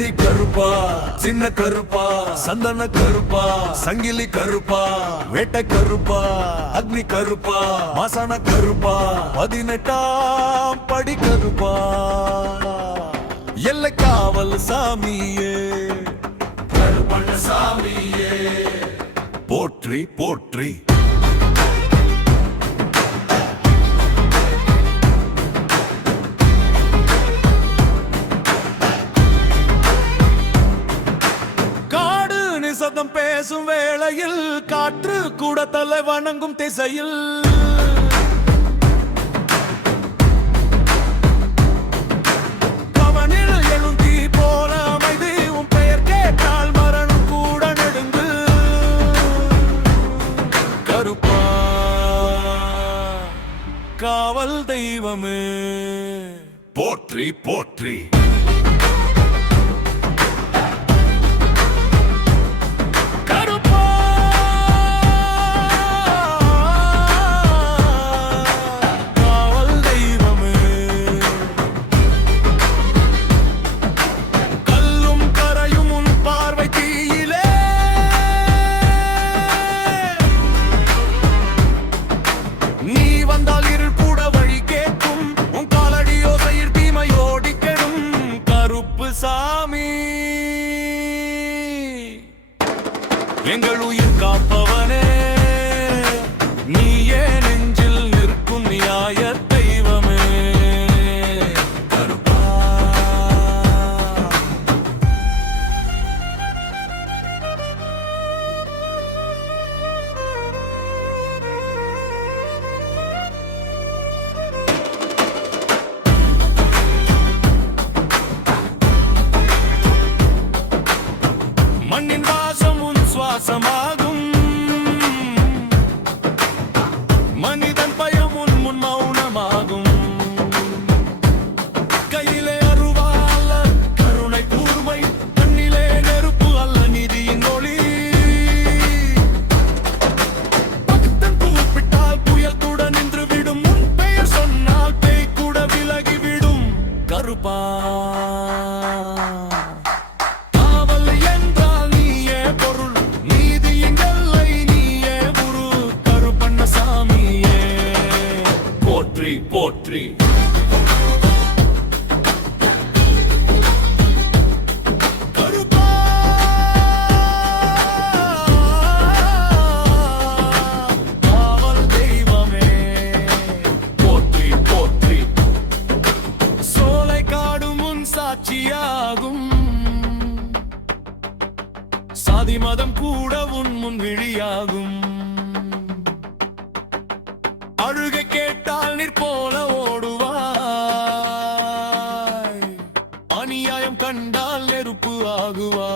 போக்கிரி கருப்பா, சின்ன கருப்பா, சந்தன கருப்பா, சங்கிலி கருப்பா, வேட்டை கருப்பா, அக்னி கருப்பா, மாசான கருப்பா, 18ஆம் படி கருப்பா, எல்லை காவல் சாமியே, கருப்பண்ண சாமியே, போற்றி போற்றி. சதம் பேசும் வேளையில் காற்று கூட தலை வணங்கும் திசையில் கவனில் எழுந்தி போல அமைதி உன் பெயர் கேட்டால் மரணம் கூட நெடுங்கு கருப்பா காவல் தெய்வமே போற்றி போற்றி. சாமி எங்கள் உயிர் காப்பவனே, நீயே நெஞ்சில் நிற்கும் நியாய தெய்வமே கருப்பா. மண்ணின் வாசம் உன் சுவாசமாகும், மனிதன் பயம் உன் முன் மௌனமாகும். கையிலே அருவால கருணை கூர்மை, கண்ணிலே நெருப்பு அல்ல நீதியின் ஒளி. பக்தன் கூப்பிட்டால் புயல் கூட நின்று விடும், உன் பெயர் சொன்னால் பேய் கூட விலகிவிடும் கருப்பா. போற்றி கருப்பா காவல் தெய்வமே போற்றி போற்றி. சோலை காடும் உன் சாட்சியாகும், சாதி மதம் கூட உன் முன் விழியாகும். அழுகை கேட்டால் நீர் போல ஓடுவாய், அநியாயம் கண்டால் நெருப்பு ஆகுவாய்.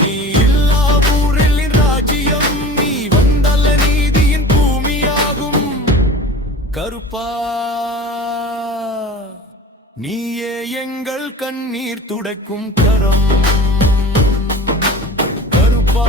நீ இல்லா ஊரில் ராஜ்யம், நீ வந்தல்ல நீதியின் பூமியாகும் கருப்பா. நீயே எங்கள் கண்ணீர் துடைக்கும் கரம் கருப்பா.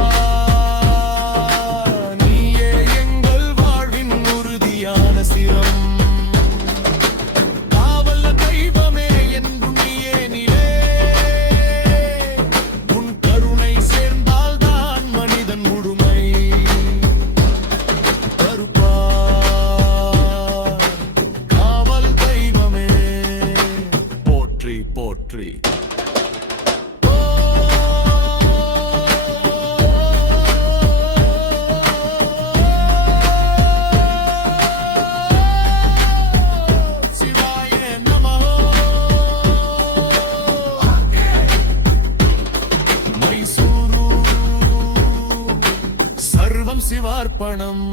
போற்றி. சிவார்ப்பணம்.